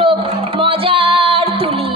দুটো মজার তুলি।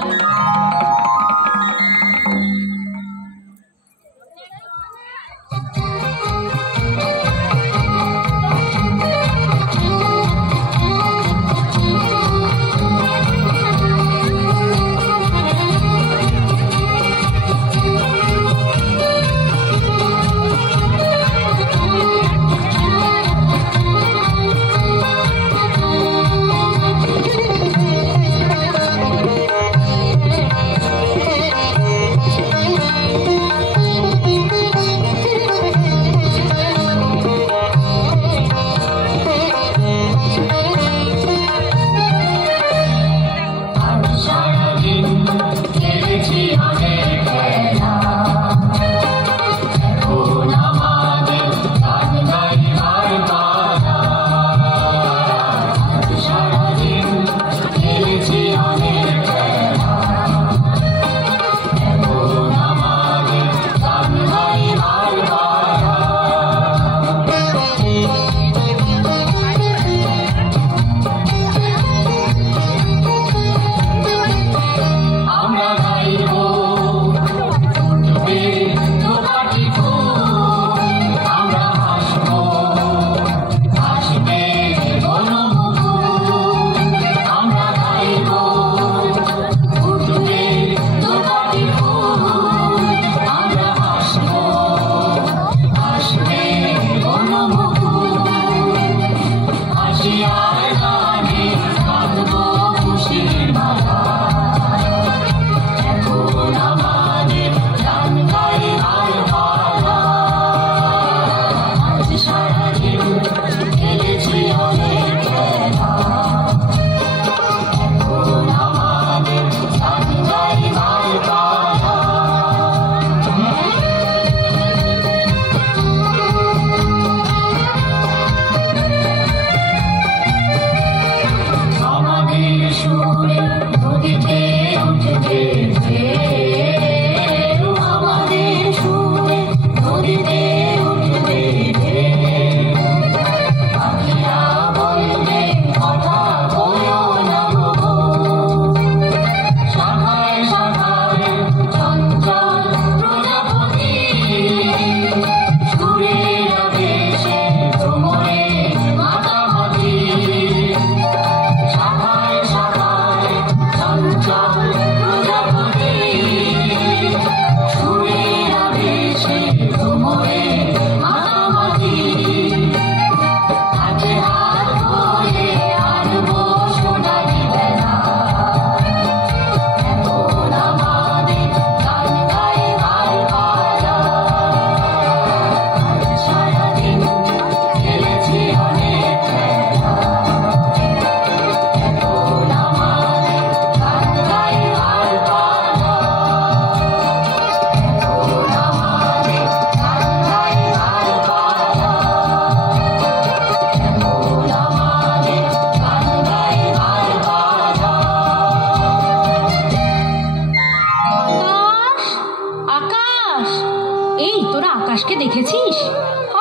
আকাশকে দেখেছিস?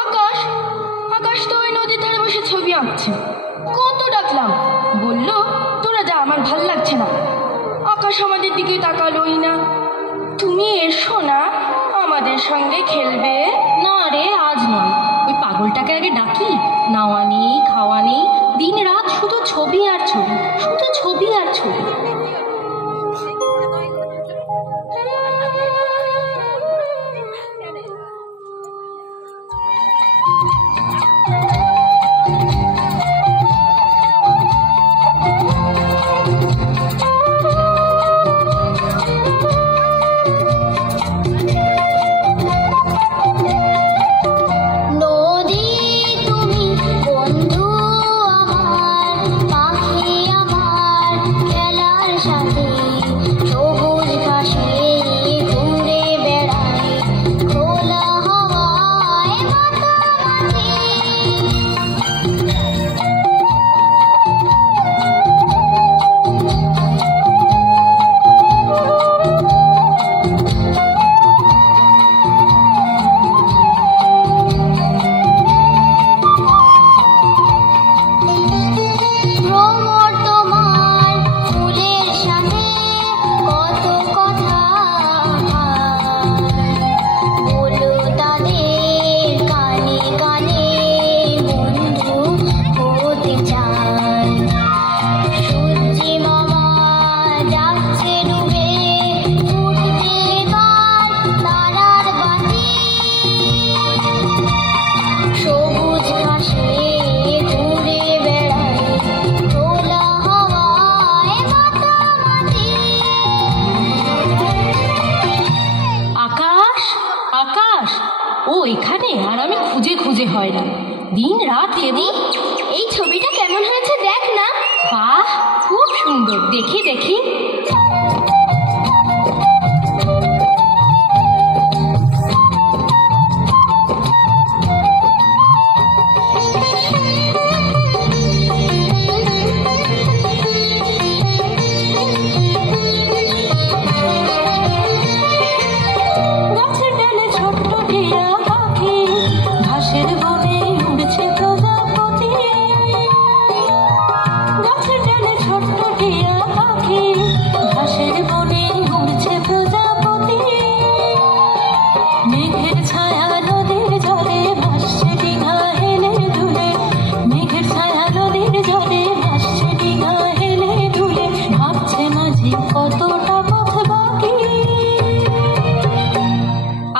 আকাশ? আকাশ তো ওই নদীর ধারে বসে ছবি আঁকছে। কত ডাকলাম, বললো তোরা যা, আমার ভাল লাগছে না। আকাশ আমাদের দিকে তাকালোই না। তুমি এসো না, আমাদের সঙ্গে খেলবে। না রে, আজ নয়। ওই পাগলটাকে আগে ডাকি। নাওয়া নেই, খাওয়া নেই, দিন রাত শুধু ছবি আর ছবি, শুধু ছবি আর ছবি। দিন রাত দিদি, এই ছবিটা কেমন হয়েছে দেখ না। বাহ, খুব সুন্দর, দেখি দেখি।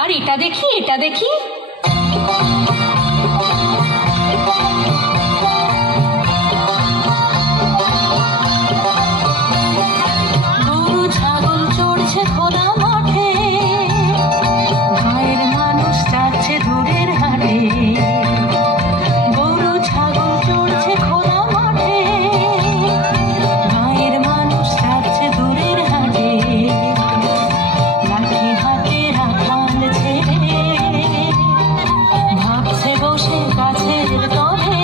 আর এটা দেখি, এটা দেখি। গরু ছাগল চড়ছে খোলা মাঠে, গায়ের মানুষ যাচ্ছে দূরের হাটে। গরু ছাগল চড়ছে খোলা মাঠে, গায়ের মানুষ যাচ্ছে দূরের হাটে। লাঠি হাতে রাখাল ছেড়ে ভাবছে বসে গাছের তলে,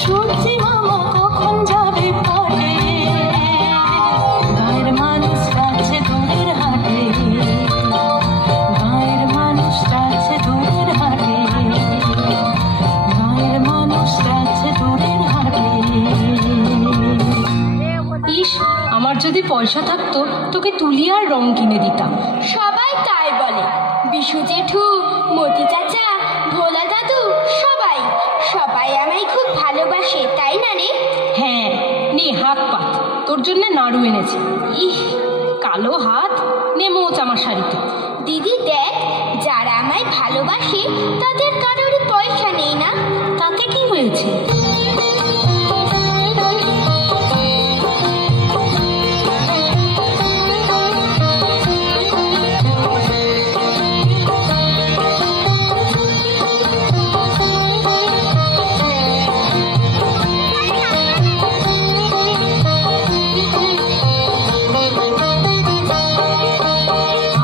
সূর্যি মামা কখন যাবে পারে। গায়ের মানুষ যাচ্ছে দূরের হাটে, গায়ের মানুষ যাচ্ছে দূরের হাটে, গায়ের মানুষ যাচ্ছে দূরের হাটে। ইস, আমার যদি পয়সা থাকতো তোকে তুলি আর রং কিনে দিতাম। সবাই তাই বলে, বিশু জেঠু, মতি চাচা, ভোলা দাদু, সবাই সবাই আমায় খুব ভালোবাসে, তাই না রে? হ্যাঁ, নে হাত পাত, তোর জন্য নাড়ু এনেছি। ইহ, কালো হাত, নে মোচ আমার শাড়িতে। দিদি দেখ, যারা আমায় ভালোবাসে তাদের কারোরই পয়সা নেই না। তাতে কি হয়েছে?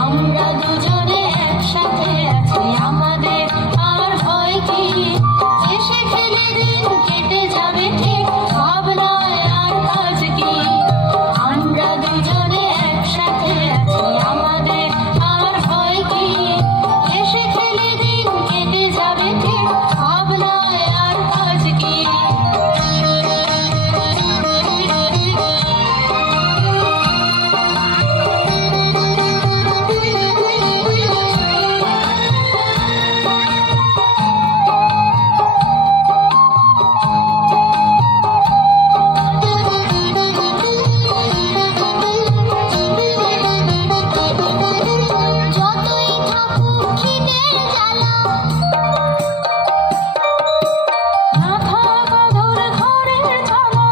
আমরা দুজনে একসাথে আছি, আমাদের আর ভয় কি? এসে খেলে দিন কেটে যাবে ঠিক, ভাবনায় আর কাজ কি? আমরা দুজনে একসাথে আছি, আমাদের আর ভয় কি? এসে খেলে দিন কেটে যাবে ঠিক, ভাবনায় আর কাজ কি? যতই থাকুক খিদের জ্বালা, না থাকা দূর ঘরের জ্বালা।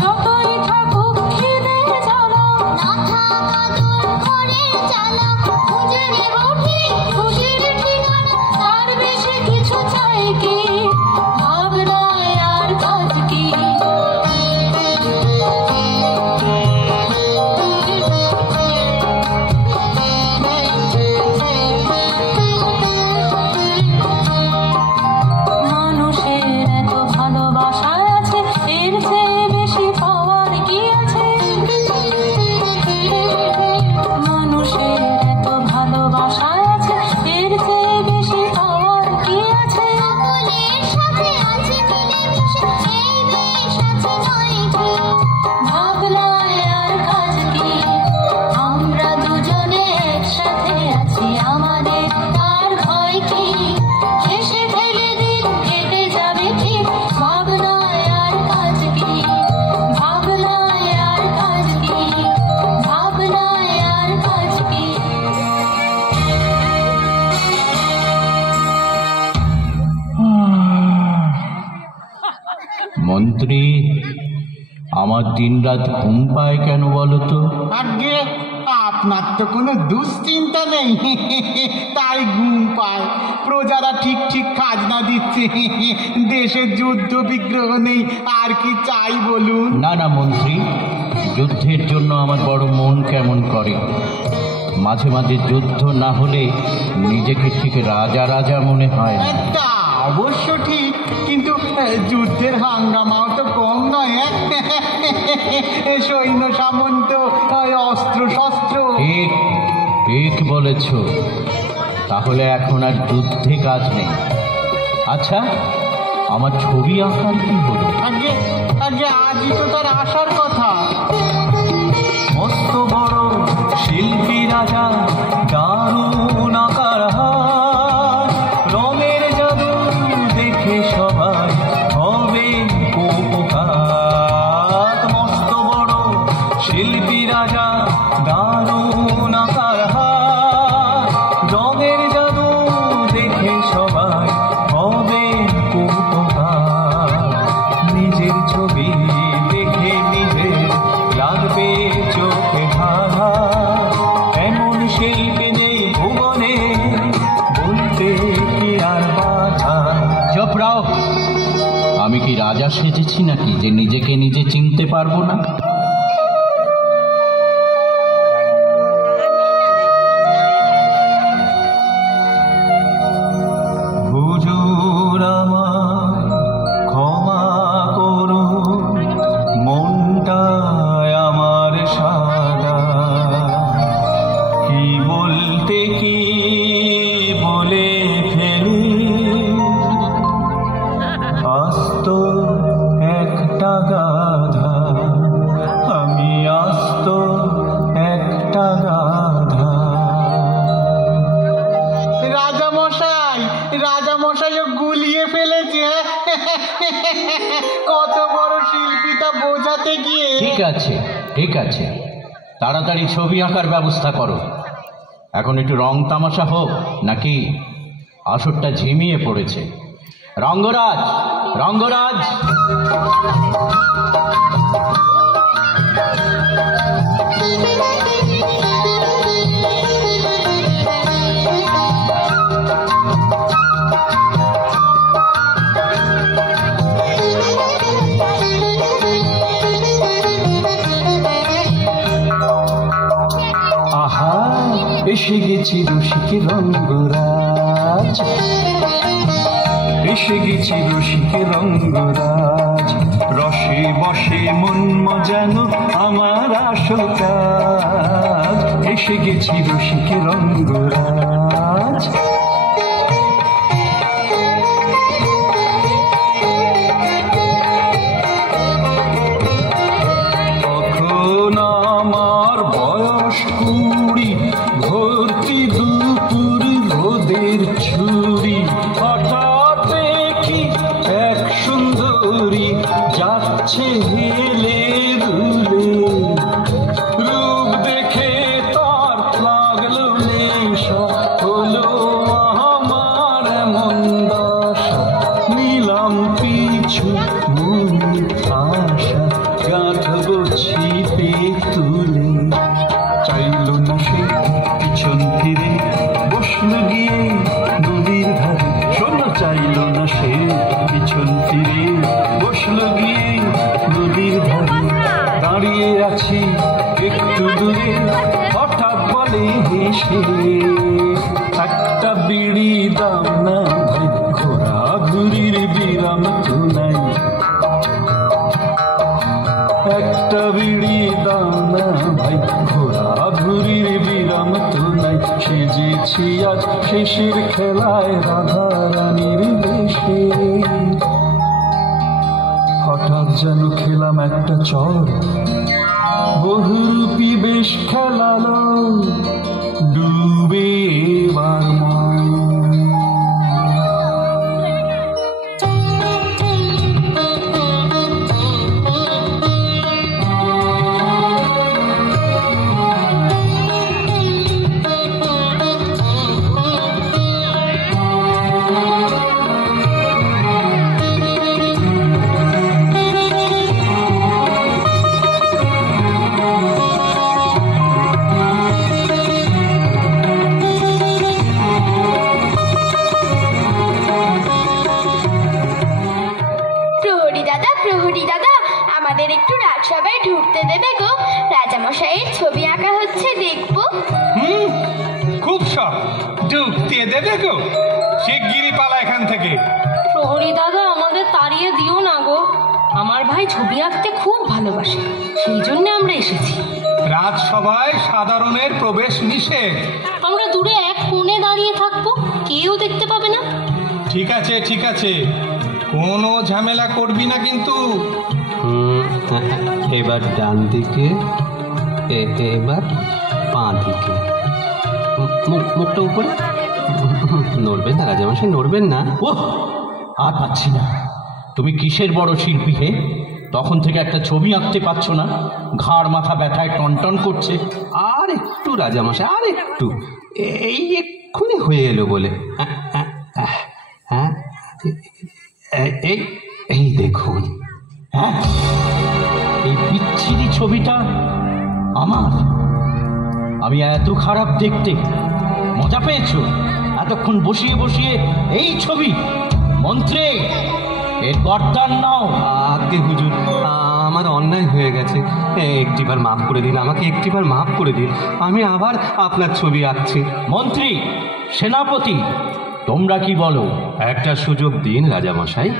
যতই থাকুক খিদের জ্বালা, না থাকা দূর ঘরের জ্বালা। খুঁজে নেব ঠিক খুশির ঠিকানা, তার বেশি কিছু চাই কি? ভাবনায় আর কাজ কি? মানুষের এত ভালোবাসা আছে, এর চেয়ে বেশি পাওয়ার কি আছে? মানুষের এত ভালোবাসা আছে, এর চেয়ে বেশি পাওয়ার কি আছে? সকলের সাথে আছে মিলেমিশে, এই বেশ আছে নয় কি? ভাবনায় আর কাজ কি? আমরা দুজনে একসাথে আছি, আমাদের আর ভয় কি? এসে ফেলে দিন কেটে যাবে ঠিক, ভাবনায় আর কাজ কি? ভাবনায় আর কাজ কি? ভাবনায় আর কাজ কি? মন্ত্রী, আমার দিনরাত ঘুম পায় কেন বলো তো? আগে আপনার তো কোনো দুশ্চিন্তা নেই, তাই ঘুম পায়। প্রজারা ঠিক ঠিক খাজনা দিচ্ছে, দেশের যুদ্ধ বিগ্রহ নেই, আর কি চাই বলুন? না না মন্ত্রী, যুদ্ধের জন্য আমার বড় মন কেমন করে। মাঝে মাঝে যুদ্ধ না হলে নিজেকে ঠিক রাজা রাজা মনে হয় না। তা অবশ্য ঠিক, কিন্তু যুদ্ধের হাঙ্গামাও তো কম নয়। সৈন্য সামন্ত, অস্ত্র শস্ত্র। ঠিক ঠিক বলেছ। তাহলে এখন আর যুদ্ধে কাজ নেই। আচ্ছা, আমার ছবি আঁকার কি হলো? আগে আগে আজই তো তার আসার কথা। মস্ত বড় শিল্পী রাজা, দারুণ আকার হাত, রঙের জাদু দেখে সবাই হবে উপকার। মস্ত বড় শিল্পী রাজা, দারুণ আকার হাত, রঙের জাদু দেখে সবাই হবে উপকার। নিজের ছবি দেখে নিজের লাগবে চোখে হারা, এমন শিল্পী নেই ভুবনে, বলতে কি আর বাধা। চুপ রাও। আমি কি রাজা সেজেছি নাকি যে নিজেকে নিজে চিনতে পারবো না? হুজুর আমায় ক্ষমা করুন, মনটায় আমার সাদা, কি বলতে কি বলে ফেলি। আস্ত একটা গাধা, আমি আস্ত একটা গাধা। রাজামশাই, রাজামশাইও গুলিয়ে ফেলেছে। কত বড় শিল্পী তা বোঝাতে গিয়ে। ঠিক আছে ঠিক আছে, তাড়াতাড়ি ছবি আঁকার ব্যবস্থা করো। এখন একটু রং তামাশা হোক নাকি? আসরটা ঝিমিয়ে পড়েছে। রঙ্গরাজ, রঙ্গরাজ। আহা, এসে গেছি রসিকে রঙ্গরাজ, এসে গেছি রসিকে রঙ্গরাজ। রসে বসে মন মজানো আমার আসল কাজ, এসে গেছি রসিকে রঙ্গরাজ। তখন আমার বয়স 20, ভর্তি দুপুর রোদের ছুরি। হঠাৎ দেখি এক সুন্দরী যাচ্ছে হেলে দুলে, রূপ দেখে তার লাগলো নেশা, হলো আমার এমন দশা। নিলাম পিছু মনে আশা, গাঁথবো ছিপে তুলে। চাইল না সে পিছন ফিরে, বসলো গিয়ে নদীর ধারে। শোনো, চাইল না সে পিছন ফিরে, বসলো গিয়ে নদীর ধারে। দাঁড়িয়ে আছি একটু দূরে, হঠাৎ বলে হেসে, একটা বিড়ি দাও না ভাই, ঘোরাঘুরির বিরাম তো নাই। একটা বিড়ি দাও না ভাই, ঘোরাঘুরির বিরাম তো নাই। সেজেছি আজ শেষের খেলায় রাধা রানীর বেশে। হঠাৎ যেন খেলাম একটা চর, বহুরূপী বেশ খেলালো, ডুবে এবার মন। প্রহরী দাদা, আমাদের একটু রাজসভায় ঢুকতে দেবে গো? রাজামশাইয়ের ছবি আঁকা হচ্ছে, দেখবো। খুব শখ, ঢুকতে দেবে গো? শিগগিরই পালা এখান থেকে। প্রহরী দাদা, আমাদের তাড়িয়ে দিও না গো। আমার ভাই ছবি আঁকতে খুব ভালোবাসে, সেই জন্য আমরা এসেছি। রাজসভায় সাধারণের প্রবেশ নিষেধ। আমরা দূরে এক কোণে দাঁড়িয়ে থাকবো, কেউ দেখতে পাবে না। ঠিক আছে, ঠিক আছে, কোনো ঝামেলা করবি না কিন্তু। এবার ডান দিকে, এবার বাঁ দিকে, মুখটা উপরে। নড়বেন না রাজামশাই, নড়বেন না। ও আর পাচ্ছি না। তুমি কিসের বড় শিল্পী হে? তখন থেকে একটা ছবি আঁকতে পারছো না, ঘাড় মাথা ব্যথায় টনটন করছে। আর একটু রাজামশাই, আর একটু, এই এক্ষুনি হয়ে এলো বলে। হ্যাঁ, এই এই দেখুন। হ্যাঁ, এই বিচ্ছিরি ছবিটা আমার। আমি এত খারাপ দেখতে? মজা পেয়েছো এতক্ষণ বসিয়ে বসিয়ে এই ছবি? মন্ত্রী, এর গর্দান নাও। আগে হুজুর, আমার অন্যায় হয়ে গেছে, একটিবার মাফ করে দিন, আমাকে একটিবার মাফ করে দিন। আমি আবার আপনার ছবি আঁকছি। মন্ত্রী, সেনাপতি, তোমরা কি বলো? একটা সুযোগ দিন রাজামশাই।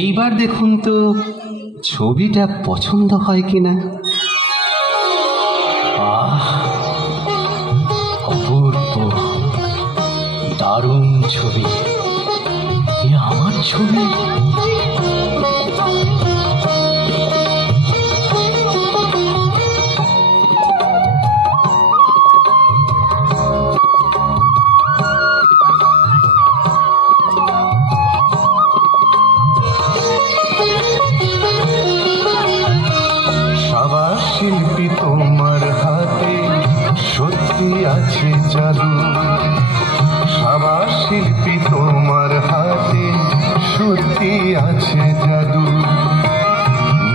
এইবার দেখুন তো ছবিটা পছন্দ হয় কিনা। অপূর্ব, দারুণ ছবি। এ আমার ছবি? শিল্পী তোমার হাতে সত্যি আছে জাদু। সাবাস শিল্পী তোমার হাতে সত্যি আছে জাদু।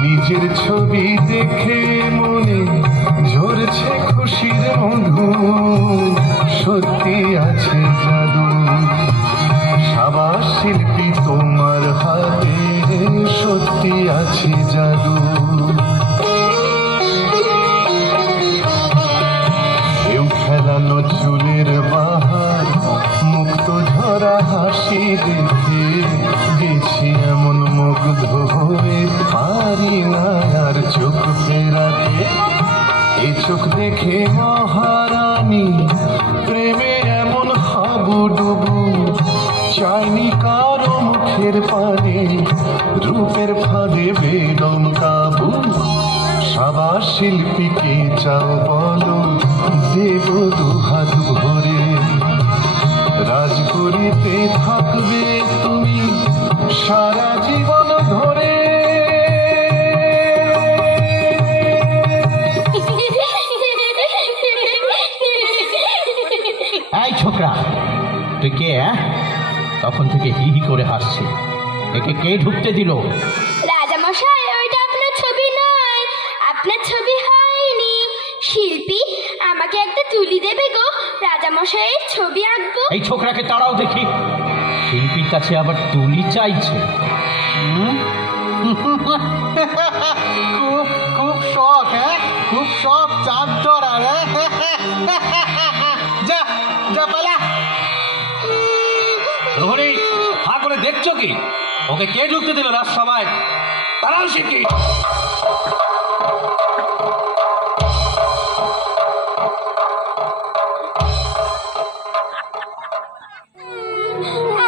নিজের ছবি দেখে মনে ঝরছে খুশির মধু। সত্যি আছে জাদু। সাবাস শিল্পী তোমার হাতে সত্যি আছে জাদু। খেলানো চুলের বাহার মুক্ত ঝরা হাসি দেখে গেছি এমন মুগ্ধ হয়ে পারি না আর চোখ ফেরাতে। এ চোখ দেখে মহারানী প্রেমে এমন হাবুডুবু। চাইনি কারো মুখের পানে রূপের ফাঁদে বেদম কাবু। সাবাস শিল্পীকে চাও বলো দেব দুহাত ভরে। রাজপুরীতে থাকবে তুমি সারা জীবন ধরে। এই ছোকরা, তুই কে? তখন থেকে হি হি করে হাসছে। একে কে ঢুকতে দিল? রাজামশাই, ওইটা আপনার ছবি নয়, আপনার ছবি হয়নি। শিল্পী, আমাকে একটা তুলি দেবে গো? রাজামশাইয়ের ছবি আঁকবো। এই ছোকরাকে তাড়াও দেখি, শিল্পীর কাছে আবার তুলি চাইছে। খুব খুব শখ, হ্যাঁ, খুব শখ চাঁদ ধরার। যা যা পালা। প্রহরী, হা করে দেখছো কি? ওকে কে ঢুকতে দিল রাজসভায়? তারাও শিল্পী।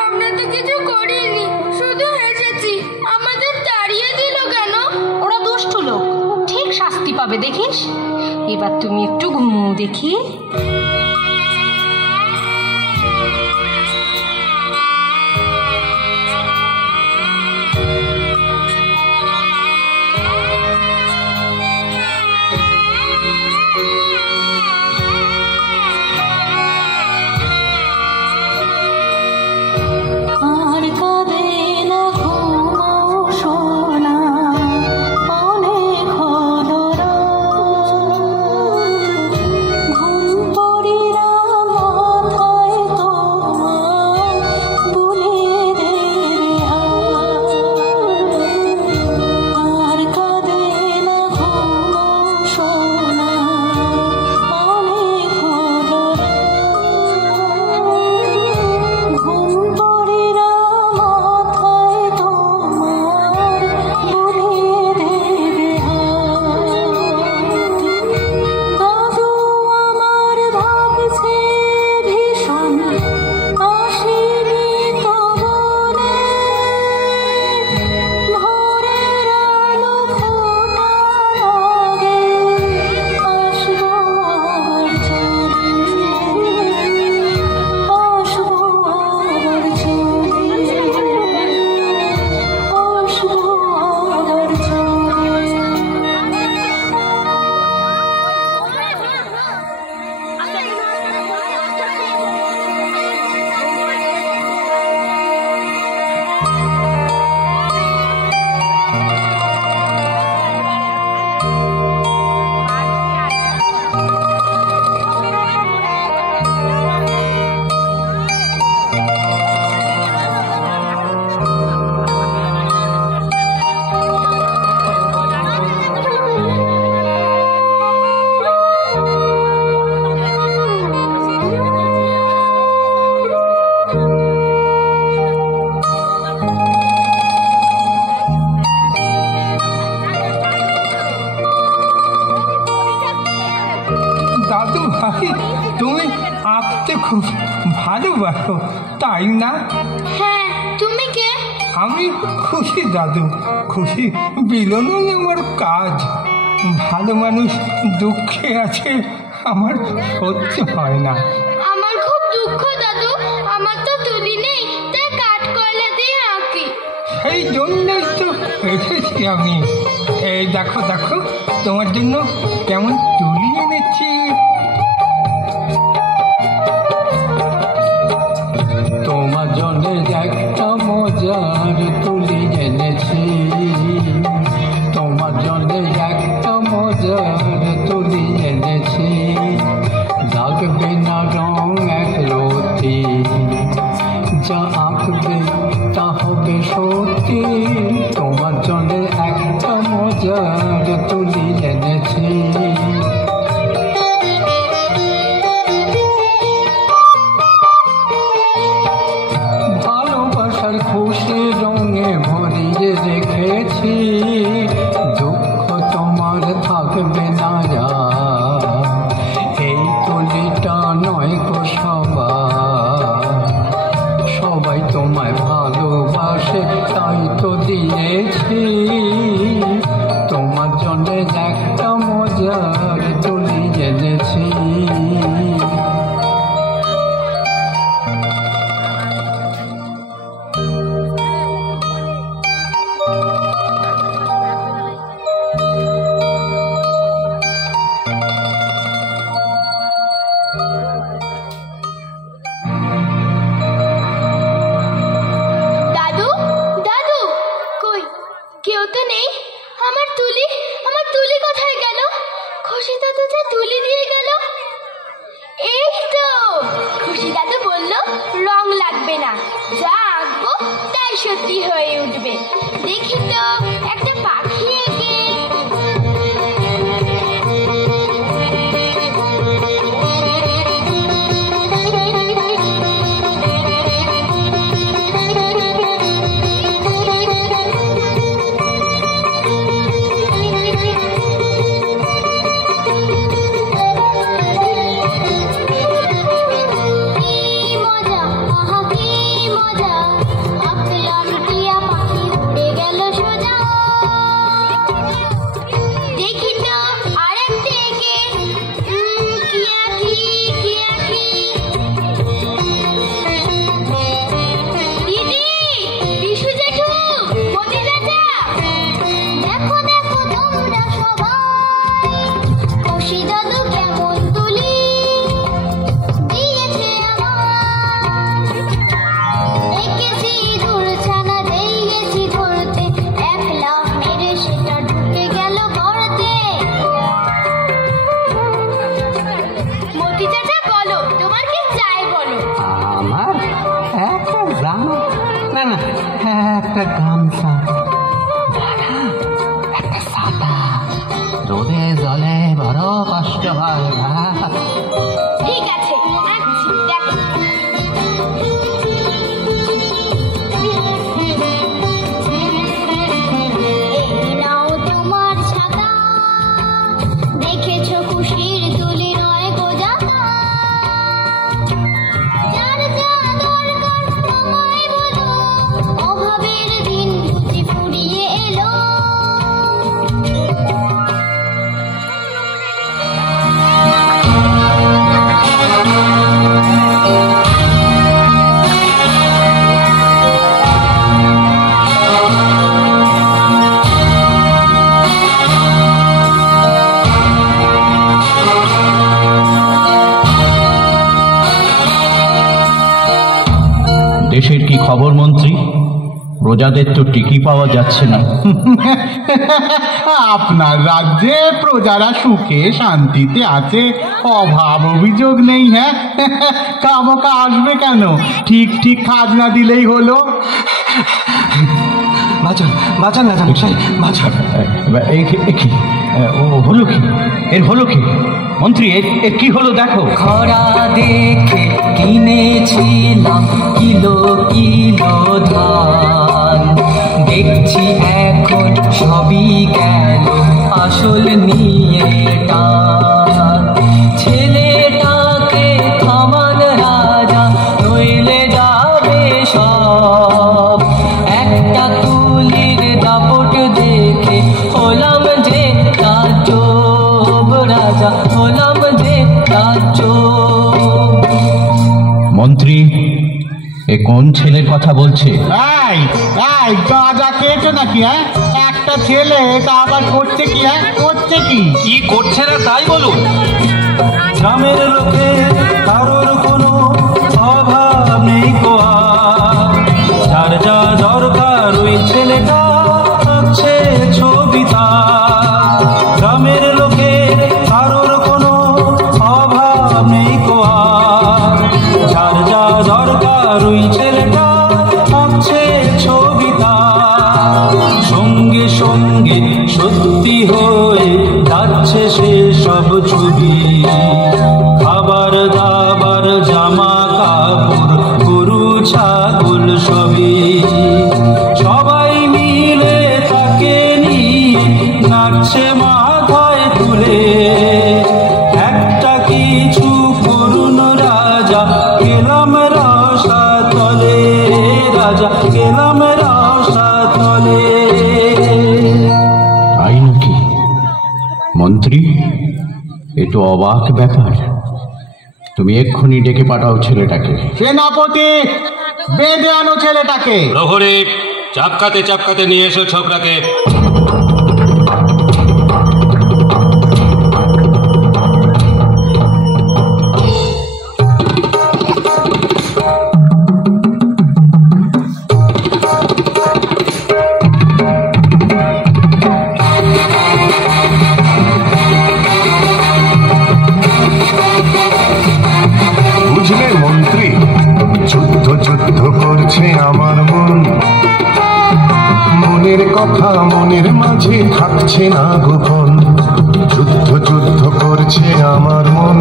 আমরা তো কিছু করিনি, শুধু হেসেছি। আমাদের তাড়িয়ে দিল কেন? ওরা দুষ্টু লোক, ঠিক শাস্তি পাবে দেখিস। এবার তুমি একটু ঘুমো দেখি। ভালোবাসো তাই না? হ্যাঁ, তুমি কে? আমি খুশি দাদু। খুশি বিলোনন আমার কাজ। ভালো মানুষ দুঃখে আছে আমার সহ্য হয় না। আমার খুব দুঃখ দাদু, আমার তো তুলি নেই, তাই কাঠ কয়লা দিয়ে আঁকি। সেই জন্যই তো এসেছি আমি। এই দেখো দেখো, তোমার জন্য কেমন তুলি এনেছি। তোমার জন্য একটা মজার তুলি এনেছি, তোমার জন্য একটা মজার তুলি এনেছি। লাগবে না রং এক রতি, যা আঁকবে তা হবে সত্যি। তোমার জন্য একটা মজার তুলি এনেছি। ভালোবাসার খুশি রঙে ভরিয়ে রেখেছি, দুঃখ তোমার থাকবে না আর। এই তুলিটা নয় গো সবাই তোমায় ভালোবাসে তাই তো দিয়েছি। তোমার জন্য একটা মজার তুলি এনেছি। দাদু, দাদু, কই কেউ তো নেই। আমার তুলি কোথায় গেল? খুশি দাদু যে তুলি দিয়ে গেল। এই তো, খুশি দাদু বলল রং লাগবে না, যা আঁকবো তাই সত্যি হয়ে উঠবে। দেখি তো একটা পাখি এঁকে। একটা গামছা, একটা ছাতা, রোদে জলে বড় কষ্ট হয় না। ঠিক আছে, আঁকছি, দেখো। এই নাও তোমার ছাতা, দেখেছো খুশির তুলি নয় গো জাতা। যার যা দরকার তোমায় বলো, অভাবের দিন বুঝি ফুরিয়ে এলো। দেশের কি খবর মন্ত্রী? প্রজাদের তো টিকি পাওয়া যাচ্ছে না। আপনার রাজ্যে প্রজারা সুখে শান্তিতে আছে, অভাব অভিযোগ নেই। হ্যাঁ, কামকা আসবে কেন? ঠিক ঠিক খাজনা দিলেই হলো। বাঁচান বাঁচান রাজা মশাই, বাঁচান। কি হলো? কি এর হলো? কি মন্ত্রী, এর কি হলো দেখো। খরা দেখে কিনেছিলাম কিলো কিলো ধান, দেখছি এখন সবই গেল আসল নিয়ে টান। ছেলেটাকে থামান রাজা, নইলে এ কোন ছেলের কথা বলছে? এই এই গাঁজা খেয়েছো নাকি? হ্যাঁ, একটা ছেলে তা আবার করছে কি? হ্যাঁ, করছে কি? কি করছে না তাই বলুন। গ্রামের লোকে কারোর কোনো অভাব নেই কো আর, যার যা দরকার ওই ছেলেটা আঁকছে ছবি তার। গ্রামের লোকে কারোর কোনো অভাব নেই কো আর, যার যা দরকার ওই ছেলেটা আঁকছে ছবি তার। সঙ্গে সঙ্গে সত্যি হয়ে যাচ্ছে সে সব ছবি, খাবার দাবার জামা কাপড় গরু ছাগল সবই। সবাই মিলে তাকে নিয়ে নাচছে মাথায় তুলে। একটা কিছু করুন রাজা, গেলাম রসাতলে, রাজা গেলাম রসাতলে। তাই নাকি মন্ত্রী? এ তো অবাক ব্যাপার। তুমি এক্ষুনি ডেকে পাঠাও ছেলেটাকে। সেনাপতি, বেঁধে আনো ছেলেটাকে। প্রহরী, চাপকাতে চাপকাতে নিয়ে এসো ছোকরাকে। বুঝলে মন্ত্রী, যুদ্ধ যুদ্ধ করছে আমার মন, মনের কথা মনের মাঝে থাকছে না গোপন। যুদ্ধ যুদ্ধ করছে আমার মন,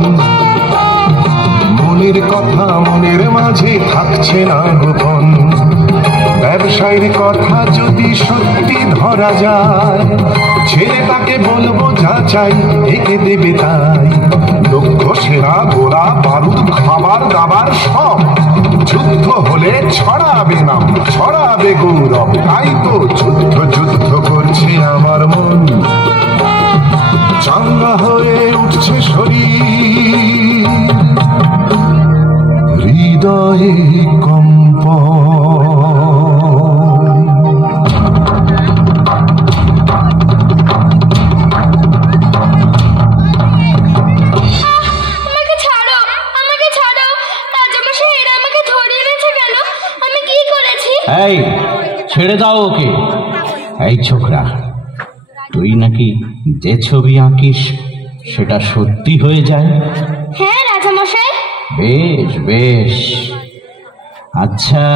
মনের কথা মনের মাঝে থাকছে না গোপন। ব্যবসায়ীর কথা যদি সত্যি ধরা যায়, ছেলেটাকে বলবো যা চাই একে দেবে তাই। লক্ষ্য সেরা গোলা বারুদ খাবার দাবার সব, যুদ্ধ হলে ছড়াবে নাম ছড়াবে গৌরব। তাই তো যুদ্ধ যুদ্ধ করছে আমার মন, চাঙ্গা হয়ে উঠছে শরীর, হৃদয়ে কম্পন। আমাকে ছাড়ো, আমাকে ছাড়ো। রাজামশাই, এরা আমাকে ধরিয়ে এনেছে কেন? আমি কি করেছি? এই ছেড়ে দাও ওকে। এই ছোকরা, তুই নাকি যে ছবি আঁকিস সেটা সত্যি হয়ে যায়? হ্যাঁ রাজামশাই। বেশ বেশ। আচ্ছা,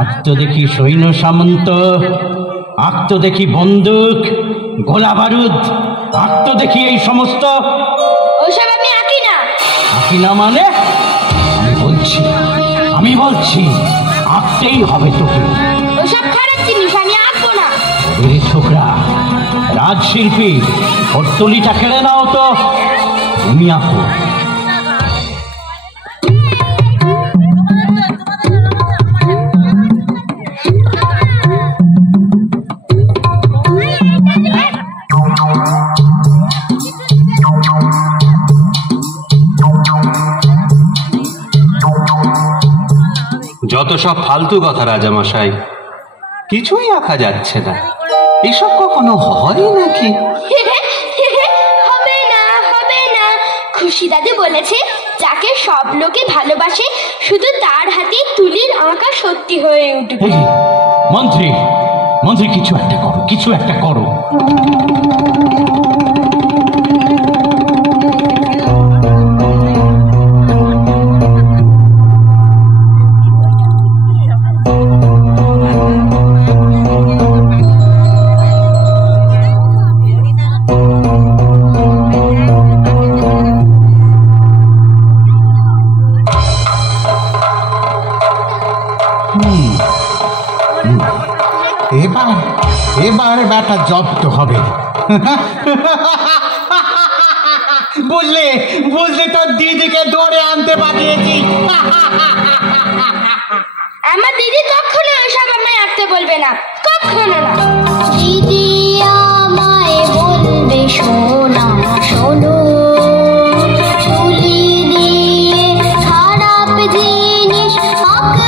আঁকতো দেখি সৈন্য সামন্ত, আঁকতো দেখি বন্দুক গোলা বারুদ, আঁকতো দেখি এই সমস্ত। ওসব আমি আঁকি না। আঁকি না মানে? আমি বলছি আঁকতেই হবে তোকে। ওসব খারাপ জিনিস আমি আঁকবো না। ওরে ছোকরা, রাজশিল্পী, ওর তুলিটা কেড়ে নাও তো, তুমি আঁকো। যত সব ফালতু কথা রাজামশাই, কিছুই আঁকা যাচ্ছে না। এসব কখনো হয় নাকি? হবে না, হবে না। খুশি দাদু বলেছে যাকে সব লোকে ভালোবাসে শুধু তার হাতে তুলির আঁকা সত্যি হয়ে উঠবে। এই মন্ত্রী, মন্ত্রী কিছু একটা করো, কিছু একটা করো। এবার এবার ব্যাটা জব্দ হবে। বুঝলে বুঝলে, তোর দিদিকে ধরে আনতে পাঠিয়েছি। আমার দিদি কখনো ওসব আমায় আঁকতে বলবে না, কখনো না। দিদি আমায় বলবে শোনা শোনো, তুলি দিয়ে খারাপ জিনিস আঁকবে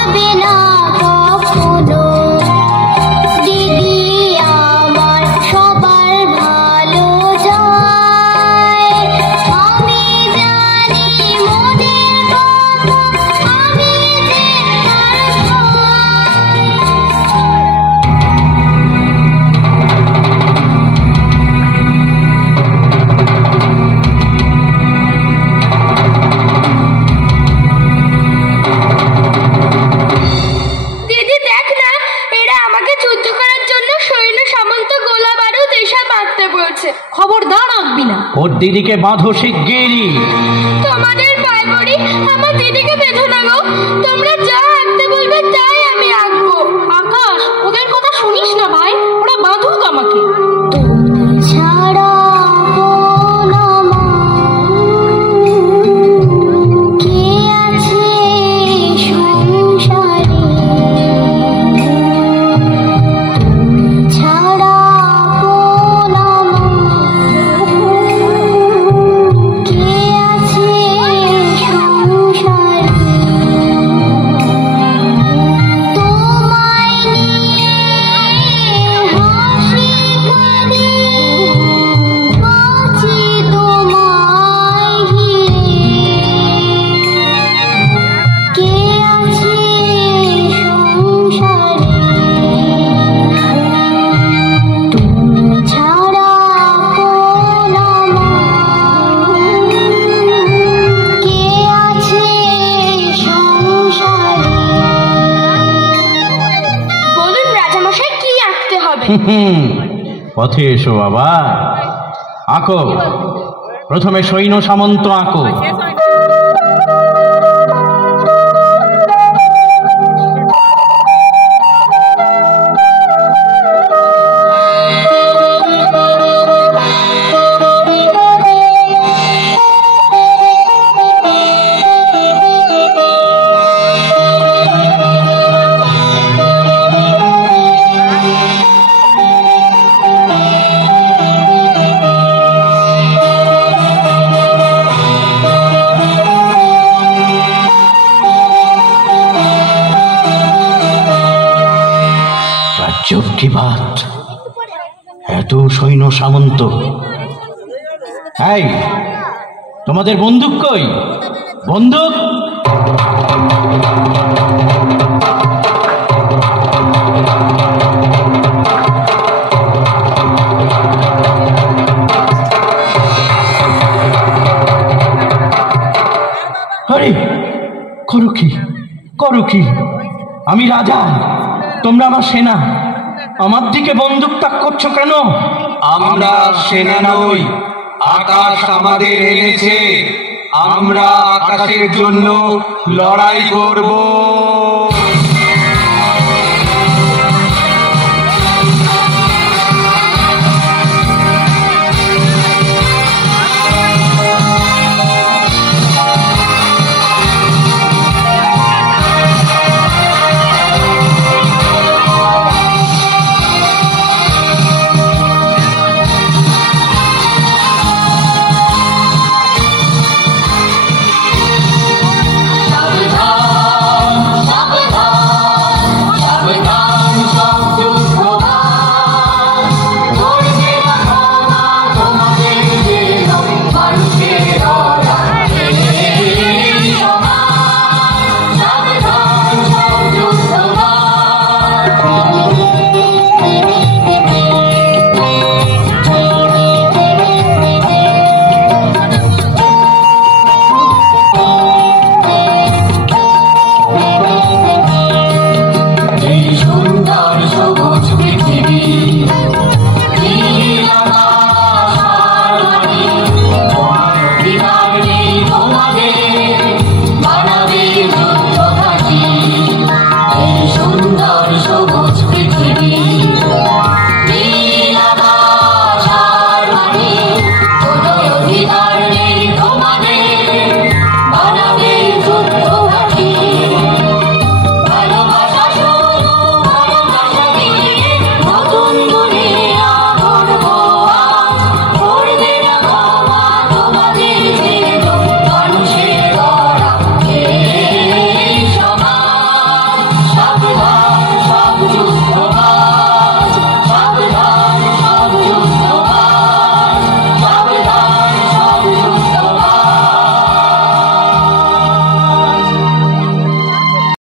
ওর দিদিকে বাঁধো শিগগিরই। তোমাদের পায়ে পড়ি, আমার দিদিকে বেঁধো না গো। তোমরা যা আঁকতে বলবে তাই আমি আঁকবো। আকাশ, ওদের কথা শুনিস না ভাই, ওরা বাঁধুক আমাকে। ছাড়া কে আছে সংসারে, ছাড়া কে আছে সংসারে, তোমায় নিয়ে হাসি কাঁদে বাঁচি তোমায় ঘিরে, কে আছে সংসারে, তুমি ছাড়া কোন আমার, কে আছে সংসারে। বলুন রাজামশাই, কি আঁকতে হবে? পথে এসো বাবা, আঁকো। প্রথমে সৈন্য সামন্ত আঁকো। কি বাত, এত সৈন্য সামন্ত! এই, তোমাদের বন্দুক কই? বন্দুক! আরে করো কি, করো কি? আমি রাজা, তোমরা আমার সেনা, আমার দিকে বন্দুক তাক করছো কেন? আমরা সেনা নই, আকাশ আমাদের এনেছে, আমরা আকাশের জন্য লড়াই করব। সুন্দর সবুজ পৃথিবী।